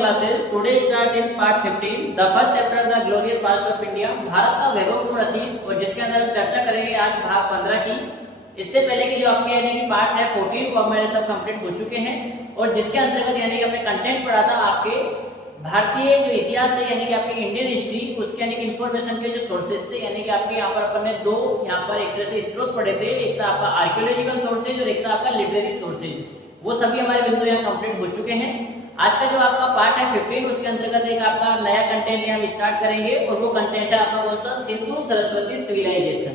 classes. Today start in part 15. The first chapter the glorious past of India. Bharat का वैभवपूर्ण अतीत और जिसके अंदर चर्चा करेंगे आज भाग 15 की। इससे पहले की जो आपके यानी कि पार्ट है 14 वो हमारे सब कंप्लीट हो चुके हैं और जिसके अंतर्गत यानी कि हमने कंटेंट पढ़ा था आपके भारतीय जो इतिहास है यानी कि आपके इंडियन हिस्ट्री उसके यानी कि इंफॉर्मेशन के जो सोर्सेज थे यानी कि आपके यहाँ पर अपन ने दो यहाँ पर एक तरह से स्रोत पढ़े थे। एक था आपका आर्कियोलॉजिकल सोर्सेज और एक था आपका लिटरेरी सोर्सेज। वो सभी हमारे बिंदु यहाँ कंप्लीट हो चुके हैं। आज का जो आपका पार्ट है 15 उसके अंतर्गत एक आपका नया कंटेंट यहाँ स्टार्ट करेंगे और वो कंटेंट है आपका कौन सा, सिंधु सरस्वती सिविलाइजेशन,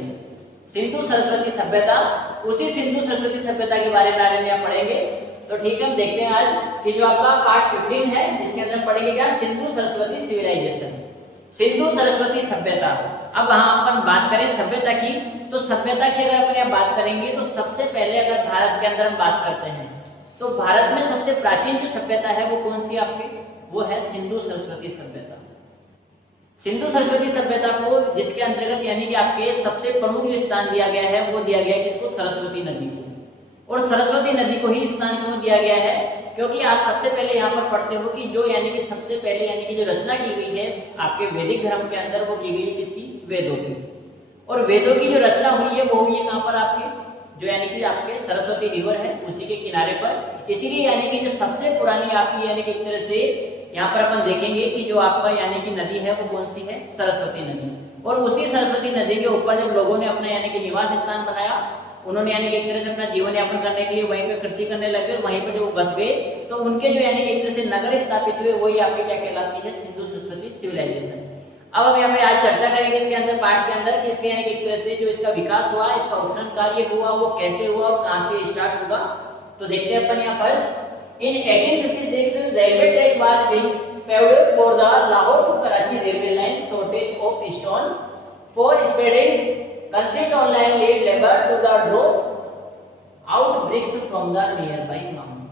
सिंधु सरस्वती सभ्यता। उसी सिंधु सरस्वती सभ्यता के बारे में आज हम यहाँ पढ़ेंगे। तो ठीक है, हम देखते हैं आज कि जो आपका पार्ट 15 है जिसके अंदर पढ़ेंगे क्या, सिंधु सरस्वती सिविलाइजेशन, सिंधु सरस्वती सभ्यता। अब वहां अपन बात करें सभ्यता की, तो सभ्यता की अगर अपन यहाँ बात करेंगे तो सबसे पहले अगर भारत के अंदर हम बात करते हैं तो भारत में सबसे प्राचीन जो सभ्यता है वो कौन सी आपकी, वो है सिंधु सरस्वती सभ्यता। सिंधु सरस्वती सभ्यता को जिसके अंतर्गत यानी कि आपके सबसे प्रमुख जो स्थान दिया गया है वो दिया गया है किसको, सरस्वती नदी को। और सरस्वती नदी को ही स्थान क्यों दिया गया है, क्योंकि आप सबसे पहले यहाँ पर पढ़ते हो कि जो यानी कि सबसे पहले यानी कि जो रचना की गई है आपके वैदिक धर्म के अंदर वो की गई है किसकी, वेदों की। और वेदों की जो रचना हुई है वो हुई है कहाँ पर, आपकी जो यानी कि आपके सरस्वती रिवर है उसी के किनारे पर। इसीलिए यानी कि जो सबसे पुरानी आपकी यानी कि एक तरह से यहाँ पर अपन देखेंगे कि जो आपका यानी कि नदी है वो कौन सी है, सरस्वती नदी। और उसी सरस्वती नदी के ऊपर जब लोगों ने अपना यानी कि निवास स्थान बनाया, उन्होंने यानी कि एक तरह से अपना जीवन यापन करने के लिए वहीं पे कृषि करने लगे और वहीं पे जब वो बस गए तो उनके जो यानी कि एक तरह से नगर स्थापित हुए वही आपके क्या कहलाती है, सिंधु सरस्वती सिविलाइजेशन। अब हम यहाँ पे आज चर्चा करेंगे इसके अंदर पार्ट के अंदर कि इसके यानी कि एक तरह से जो इसका विकास हुआ, इसका उत्खनन कार्य हुआ, वो कैसे हुआ और कहाँ से स्टार्ट होगा। तो देखते हैं अपन यहाँ first, in 1856 railway track was being paved for the Lahore to Karachi railway line, shortage of stone for spreading consist on line lead labour to the drop out bricks from the nearby mount.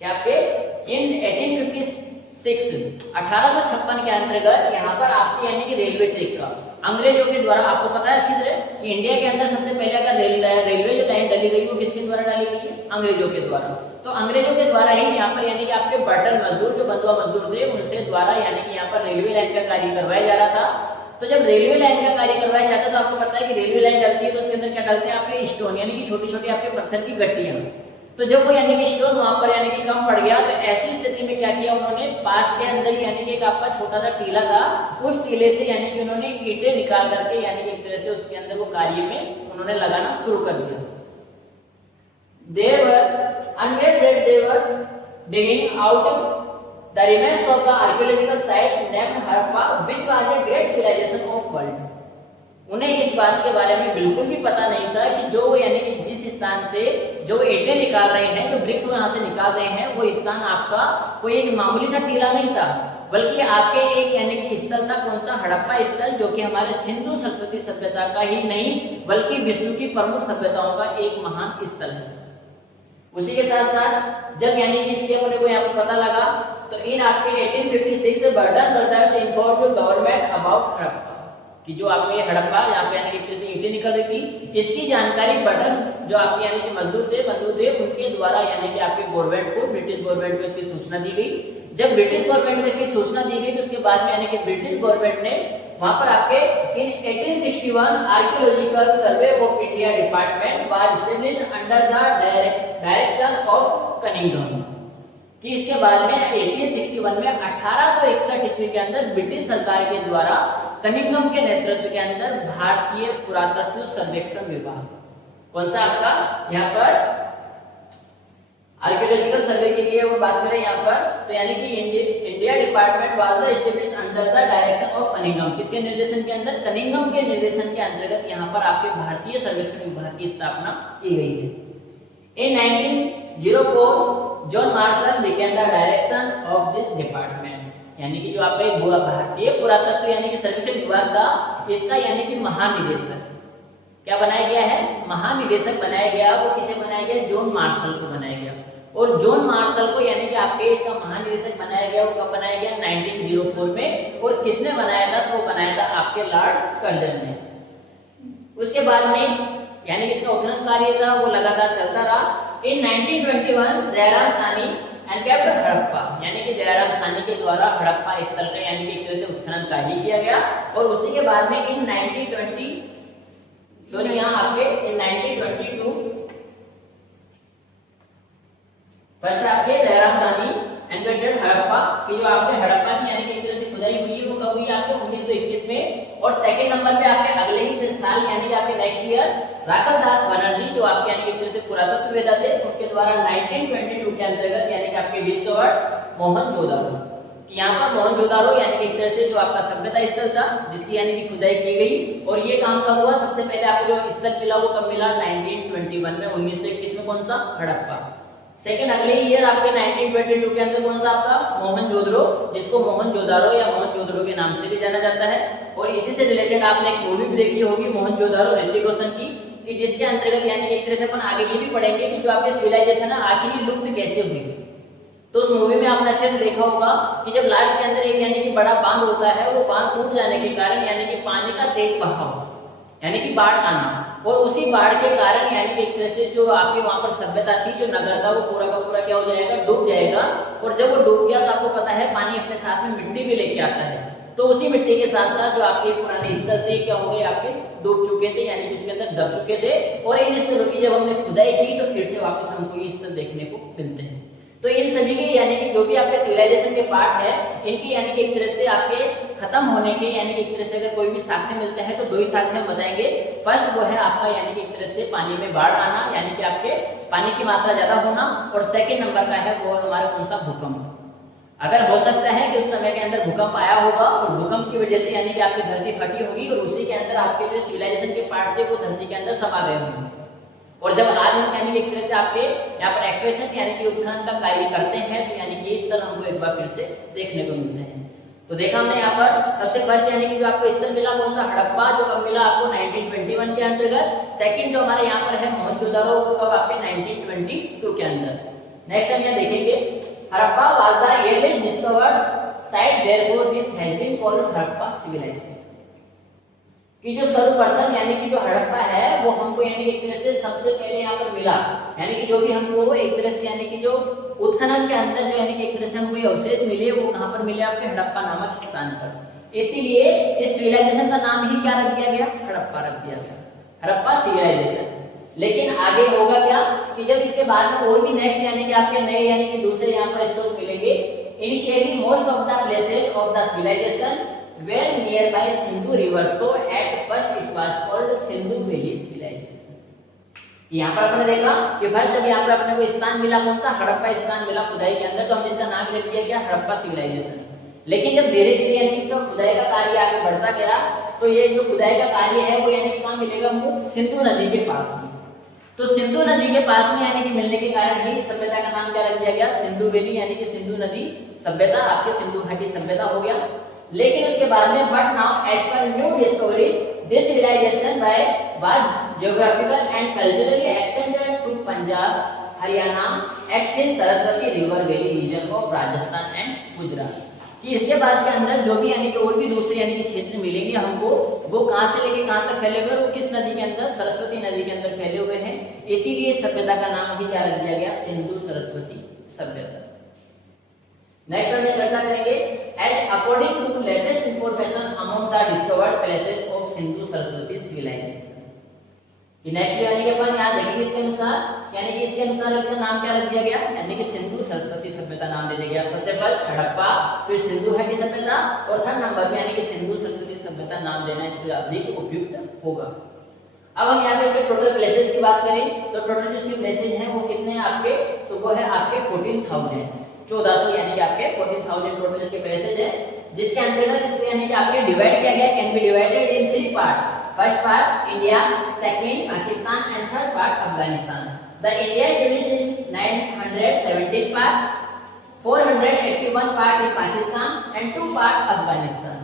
क्या आपके इन 1856 के अंतर्गत यहाँ पर आपकी यानी कि railway track का अंग्रेजों के द्वारा, आपको पता है अच्छी तरह कि इंडिया के अंदर सबसे पहले अगर रेलवे जो लाइन डाली गई वो किसके द्वारा डाली गई है, अंग्रेजों के द्वारा। तो अंग्रेजों के द्वारा ही यहाँ पर यानी कि आपके बर्टन मजदूर जो बंधुआ मजदूर थे उनसे द्वारा यानी कि यहाँ पर रेलवे लाइन का कार्य करवाया जा रहा था। तो जब रेलवे लाइन का कार्य करवाया जाता है तो आपको पता है कि रेलवे लाइन डलती है तो उसके अंदर क्या डालते हैं, आपके स्टोन यानी कि छोटी छोटी आपके पत्थर की गट्टियां। तो जब वो यानी कि स्टोन वहां पर यानी कि कम पड़ गया तो ऐसी स्थिति में क्या किया उन्होंने, पास के अंदर यानी कि एक आपका छोटा सा टीला था, उस टीले से यानी कि उन्होंने ईंटें निकाल करके यानी कि एक तरह से उसके अंदर वो कार्य में उन्होंने लगाना शुरू कर दिया। They were digging out the remains of the archaeological site named Harappa, which was a great civilization of world. उन्हें इस बात के बारे में बिल्कुल भी पता नहीं था कि जो वो यानी कि जिस स्थान से जो ईंटें निकाल रहे हैं, जो ब्रिक्स वहां से निकाल रहे हैं, वो स्थान आपका कोई एक मामूली सा टीला नहीं था, बल्कि आपके एक यानी कि स्थल था, कौन सा, हड़प्पा स्थल, जो कि हमारे सिंधु सरस्वती सभ्यता का ही नहीं बल्कि विश्व की प्रमुख सभ्यताओं का एक महान स्थल है। उसी के साथ साथ जब यानी कि इसके अपने को यहाँ पर पता लगा तो इन आपके 1856 Burton brothers inform government about Harappa, कि जो आपके ये हड़प्पा यहाँ पे यानी कि किसी ईंटें निकल रही थी, इसकी जानकारी बर्टन जो आपके यानी कि मजदूर थे बंधु थे उनके द्वारा यानी कि आपके गवर्नमेंट को, ब्रिटिश गवर्नमेंट को इसकी सूचना दी गई। जब ब्रिटिश गवर्नमेंट को इसकी सूचना दी गई तो उसके बाद में यानी कि ब्रिटिश गवर्नमेंट ने वहां पर आपके इन 1861 archaeological survey of India department was established under the direction of Cunningham, कि इसके बाद में 1861 में 1861 ईस्वी के अंदर ब्रिटिश सरकार के द्वारा कनिंघम के नेतृत्व के अंदर भारतीय पुरातत्व सर्वेक्षण विभाग, कौन सा आपका यहाँ पर आर्कियोलॉजिकल सर्वे के लिए वो बात करें यहाँ पर, तो यानी कि India department was established under the direction of Cunningham, किसके निर्देशन के अंदर, कनिंघम के निर्देशन के अंतर्गत यहाँ पर आपके भारतीय सर्वेक्षण विभाग की स्थापना की गई है। इन 1904 John Marshall became the direction of this department, यानी कि जो आपका भारतीय पुरातत्व यानी कि सर्वेक्षण विभाग था इसका यानी कि महानिदेशक क्या बनाया गया है, महानिदेशक बनाया गया। वो किसे बनाया गया, जॉन मार्शल को बनाया गया। और जॉन मार्शल को यानी कि आपके इसका महानिदेशक बनाया गया, वो कब बनाया गया, 1904 में। और किसने बनाया था, तो वो बनाया था आपके लॉर्ड कर्जन ने। उसके बाद में यानी कि इसका उत्खनन कार्य था वो लगातार चलता रहा। इन 1921 जयराम सानी एंड केप्ट हड़प्पा, यानी कि जयराम साहनी के द्वारा हड़प्पा स्थल का यानी कि एक तरह से उत्खनन कार्य किया गया। और उसी के बाद में इन 1920 सॉरी यहाँ आपके इन 1922 फर्स्ट आपके जयराम साहनी एंड हड़प्पा की जो आपके हड़प्पा की यानी कि एक तरह से खुदाई हुई है वो कब हुई आपके 1921 में। और सेकंड नंबर पे आपके अगले ही साल यानी कि आपके नेक्स्ट ईयर राखल दास बनर्जी जो आपके यानी कि एक तरह से पुरातत्ववेत्ता थे उनके द्वारा 1922 के अंतर्गत यानी कि आपके डिस्कवर्ड मोहनजोदारो कि यहाँ पर मोहनजोदारो यानी कि एक तरह से जो आपका सभ्यता स्थल था जिसकी यानी कि खुदाई की गई। और ये काम कब हुआ, सबसे पहले आपको जो स्थल मिला वो कब मिला 1921 में, 1921 में कौन सा, हड़प्पा। सेकंड अगले ईयर आपके 1922 के अंदर कौन सा आपका मोहनजोदड़ो, जिसको मोहनजोदारो या मोहनजोदड़ो के नाम से भी जाना जाता है। और इसी से रिलेटेड आपने एक मूवी भी देखी होगी मोहनजोदारो ऋतिक रोशन की, कि जिसके अंतर्गत यानी एक तरह से अपन आगे ये भी पढ़ेंगे कि जो आपके सिविलाइजेशन है आखिर लुप्त कैसे हुई। तो उस मूवी में आपने अच्छे से देखा होगा कि जब लास्ट के अंदर एक यानी कि बड़ा बांध होता है, वो बांध टूट जाने के कारण यानी कि पानी का तेज बहाव यानी कि बाढ़ आना, और उसी बाढ़ के कारण यानी कि एक तरह से जो आपके वहां पर सभ्यता थी, जो नगर था, वो पूरा का पूरा क्या हो जाएगा, डूब जाएगा। और जब वो डूब गया तो आपको पता है पानी अपने साथ में मिट्टी भी लेके आता है, तो उसी मिट्टी के साथ साथ जो आपके पुराने स्थल थे क्या हो गए, आपके डूब चुके थे यानी कि उसके अंदर दब चुके थे। और इन स्थलों की जब हमने खुदाई की तो फिर से वापस हमको ये स्थल देखने को मिलते हैं। तो इन सभी के यानी कि जो भी आपके सिविलाइजेशन के पार्ट है इनकी यानी कि एक तरह से आपके खत्म होने के यानी कि एक तरह से अगर कोई भी साक्ष्य मिलते हैं तो दो ही साक्ष्य हम बताएंगे। फर्स्ट वो है आपका यानी कि एक तरह से पानी में बाढ़ आना यानी कि आपके पानी की मात्रा ज्यादा होना, और सेकंड नंबर का है वो हमारा कौन सा, भूकंप। अगर हो सकता है कि उस समय के अंदर भूकंप आया होगा और भूकंप की वजह से यानी कि आपकी धरती फटी होगी और उसी के अंदर आपके जो सिविलाइजेशन के पार्ट थे वो धरती के अंदर समा गए होंगे। और जब आज हम यानी कि एक तरह से आपके यहाँ पर एक्सप्रेशन यानी कि उत्खनन का कार्य करते हैं तो यानी कि इस तरह हमको एक बार फिर से देखने को मिलते हैं। तो देखा हमने यहाँ पर सबसे फर्स्ट यानी कि जो आपको स्थल मिला कौन सा, हड़प्पा, जो कब मिला आपको 1921 के अंतर्गत। सेकंड जो हमारे यहाँ पर है मोहनजोदारो, वो कब आपके 1922 के अंदर। नेक्स्ट हम यहाँ देखेंगे Harappa was the earliest discovered site, therefore this has been called Harappa civilisation. कि जो सर्वप्रथम यानी कि जो हड़प्पा है वो हमको यानी कि एक तरह से सबसे पहले यहाँ पर मिला, यानी कि जो भी हमको एक तरह से यानी कि जो उत्खनन के अंदर जो यानी कि एक तरह से हमको ये अवशेष मिले वो कहाँ पर मिले, आपके हड़प्पा नामक स्थान पर। इसीलिए इस सिविलाइजेशन का नाम ही क्या रख दिया गया, हड़प्पा रख दिया गया, हड़प्पा सिविलाइजेशन। लेकिन आगे होगा क्या कि जब इसके बाद में और भी नेक्स्ट यानी कि आपके नए यानी कि दूसरे यहाँ पर स्टोर मिलेंगे। Initially most of the places of the civilisation were nearby Sindhu river, so at first it was called Sindhu Valley civilization। यहाँ पर आपने देखा कि फर्स्ट जब यहाँ पर अपने को स्थान मिला कौन सा, हड़प्पा स्थान मिला खुदाई के अंदर, तो हमने इसका नाम रख दिया गया हड़प्पा सिविलाइजेशन। लेकिन जब धीरे धीरे यानी इसका खुदाई का कार्य आगे बढ़ता गया तो ये जो खुदाई का कार्य है वो यानी कहाँ मिलेगा हमको, सिंधु नदी के पास में। तो सिंधु नदी के पास में यानी कि मिलने के कारण ही सभ्यता का नाम क्या रख दिया गया, सिंधु वैली, यानी कि सिंधु नदी सभ्यता, आपके सिंधु घाटी सभ्यता हो गया। लेकिन उसके बाद में but now as per new discovery this civilisation by was geographical and culturally extended to Punjab, Haryana, extend Saraswati river valley region of Rajasthan and Gujarat. कि इसके बाद के अंदर जो भी यानी कि और भी दूसरे यानी कि क्षेत्र मिलेंगे हमको, वो कहां से लेके कहां तक फैले हुए, वो किस नदी के अंदर, सरस्वती नदी के अंदर फैले हुए हैं। इसीलिए सभ्यता का नाम भी क्या रख दिया गया, सिंधु सरस्वती सभ्यता। नेक्स्ट हम चर्चा करेंगे as according to latest information among the discovered places of Sindhu Saraswati civilisation. Next यानी कि अपन यहाँ देखेंगे इसके अनुसार, यानी कि इसके अनुसार इसका नाम क्या रख दिया गया, यानी कि सिंधु सरस्वती सभ्यता नाम दे दिया गया। सबसे पहले हड़प्पा, फिर सिंधु घाटी सभ्यता, और थर्ड नंबर पे यानी कि सिंधु सरस्वती सभ्यता नाम देना इसको अधिक उपयुक्त होगा। अब हम यहाँ पे इसके टोटल प्लेसेस की बात करें तो टोटल जो इसके प्लेसेस हैं वो कितने हैं आपके, तो वो है आपके 14,000, 1400 यानी कि आपके 14,000 टोटल इसके प्लेसेस है। जिसके अंतर्गत इसको यानी कि आपके डिवाइड किया गया, can be divided in 3 part. First part India, second Pakistan and third part Afghanistan. The India is divided in 917 part, 481 part in Pakistan and 2 part Afghanistan.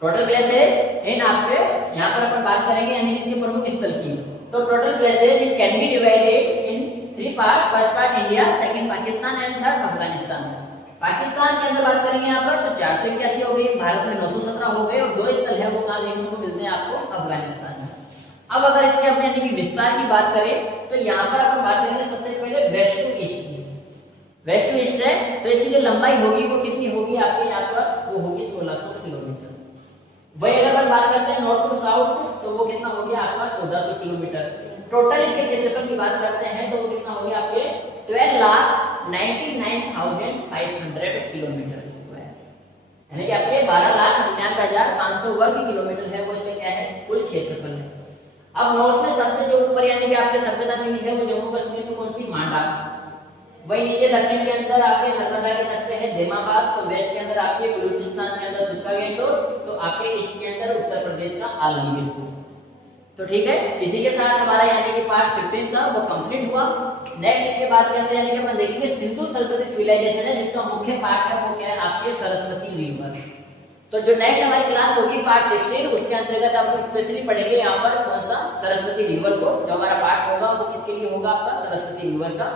Total places in आपके यहाँ पर अपन बात करेंगे यानी इसके प्रमुख स्थल की। तो total places it can be divided in 3 part. First part India, second Pakistan and third Afghanistan. Pakistan के अंदर बात करेंगे यहाँ पर तो 481 हो गई, भारत में 917 हो गए, और 2 स्थल है वो कहाँ देखने को मिलते हैं आपको, अफगानिस्तान में। अब अगर इसके अपने यानी कि विस्तार की बात करें तो यहाँ पर अपन बात करेंगे सबसे पहले वेस्ट टू ईस्ट की। वेस्ट टू ईस्ट है, तो इसकी जो लंबाई होगी वो कितनी होगी आपके यहाँ पर, वो होगी 1600 किलोमीटर। वही अगर हम बात करते हैं नॉर्थ टू साउथ, तो वो कितना हो गया आपका 1400 किलोमीटर। टोटल इसके क्षेत्रफल की बात करते हैं तो वो कितना हो गया आपके 12,99,500 किलोमीटर स्क्वायर, यानी कि आपके 12,99,500 वर्ग किलोमीटर है वो इसका क्या है, कुल क्षेत्रफल है। अब नॉर्थ में सबसे जो ऊपर यानी कि आपके सभ्यता मिली है वो जम्मू कश्मीर में कौन सी, मांडा। वही नीचे दक्षिण के अंदर आपके नर्मदा के तट पे है देमाबाद, तो वेस्ट के अंदर आपके बलूचिस्तान के अंदर सुक्का गेंडोर, तो आपके ईस्ट के अंदर उत्तर प्रदेश का आलमगीर। तो ठीक है, इसी के साथ हमारा यानी कि पार्ट 15 था वो कंप्लीट हुआ। नेक्स्ट इसके बाद के अंदर यानी कि अपन देखेंगे सिंधु सल्तनत सिविलाइजेशन है, जिसका मुख्य पार्ट है वो क्या है आपके सरस्वती रिवर। तो जो नेक्स्ट हमारी क्लास होगी पार्ट 16, उसके अंतर्गत हम स्पेशली पढ़ेंगे यहाँ पर कौन सा, सरस्वती रिवर को। जो हमारा पार्ट होगा वो किसके लिए होगा, आपका सरस्वती रिवर का।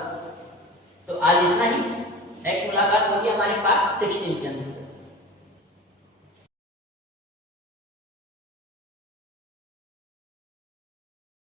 तो आज इतना ही, नेक्स्ट मुलाकात होगी हमारे पार्ट 16 के अंदर।